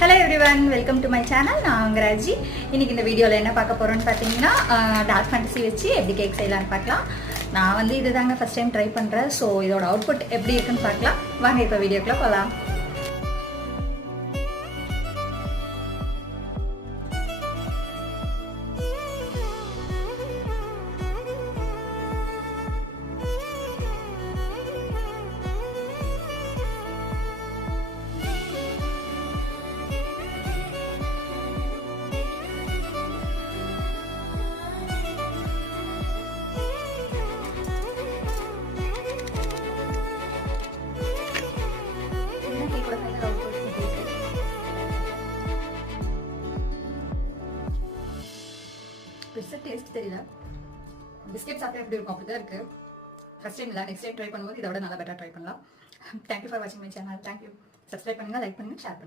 Hello everyone, welcome to my channel. நான் உங்க ராஜி. இன்னைக்கு இந்த வீடியோவில் என்ன பார்க்க போகிறோன்னு பார்த்தீங்கன்னா, டார்க் ஃபேண்டசி வச்சு எப்படி கேக் செய்யலான்னு பார்க்கலாம். நான் வந்து இது தாங்க ஃபஸ்ட் டைம் ட்ரை பண்ணுறேன். ஸோ இதோட அவுட்புட் எப்படி இருக்குன்னு பார்க்கலாம். வாங்க இப்போ வீடியோக்குள்ளே போகலாம். டேஸ்ட் தெரியல. பிஸ்கெட் சாப்பிட்டா எப்படி இருக்கும் அப்படிதான் இருக்கு. ஃபர்ஸ்ட் டைம் இல்லை, நெக்ஸ்ட் டைம் ட்ரை பண்ணும்போது இதோட நல்லா பெட்டர் ட்ரை பண்ணலாம். தேங்க்யூ ஃபார் வாட்சிங் மை சேனல். தேங்க்யூ. சப்ஸ்கிரைப் பண்ணுங்க, லைக் பண்ணுங்க, ஷேர் பண்ணுங்க.